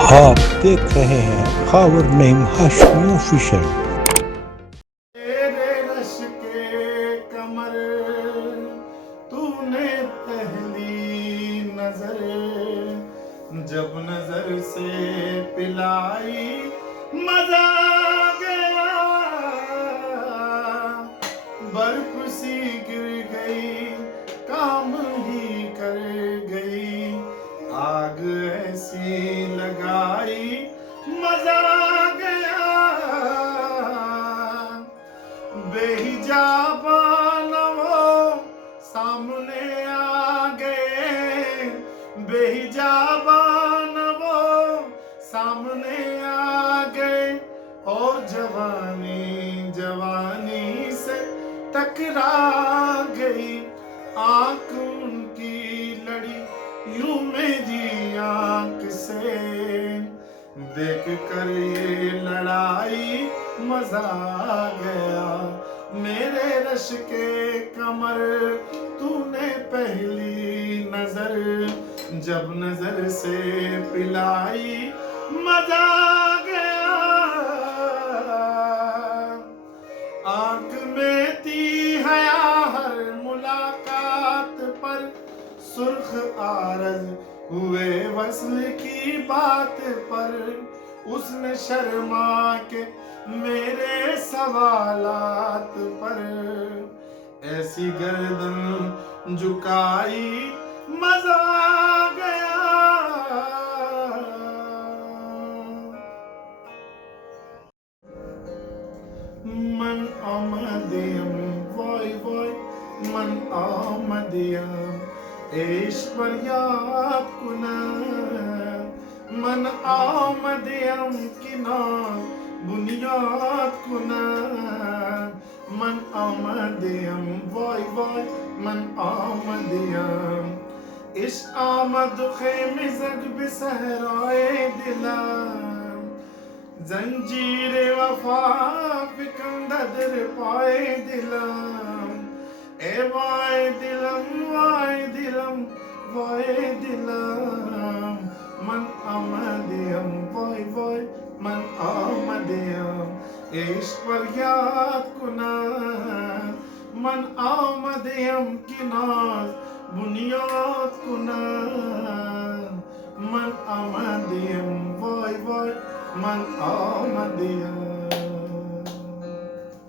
आप देख रहे हैं खबर नईम हाशमी ऑफिशियल। तेरे रश के कमर तूने पहली नजर जब नजर से पिलाई मजा आ गया। बर्फ सी गिर गई काम ही कर गई। आग ऐसी लगाई मजा आ गया। बेहिजाबान वो सामने आ गए। बेहिजाबान वो सामने आ गए। और जवानी जवानी से टकरा गई। आंख उनकी लड़ी यूं मेरी आंख से। देख कर ये लड़ाई मजा आ गया। मेरे रश के कमर तूने पहली नजर जब नजर से पिलाई मजा आ गया। आंख में थी हया हर मुलाकात पर। सुर्ख आरज हुए वस्ल की बात पर। उसने शर्मा के मेरे सवालात पर। ऐसी गर्दन झुकाई मजा आ गया। मन आमदियम वॉय वॉय मन आमदियम ऐश्वर्यात कुना। मन आमदियम किना बुनियाद कुना। मन आमदियम वॉय वॉय मन आमदियम इश आमद खेम जग बिसहराए दिलाम। जंजीर वफा फिकंदर पाए दिलम। ए वाए दिलम वाए दिलम वाए दिलम। मन आमदियम वाय वाय मन आमदियम ऐश्वर्यात कुना। मन आमदियम किनाज बुनियाद कुना। मन आमदियम वाय वाय मन आमदियम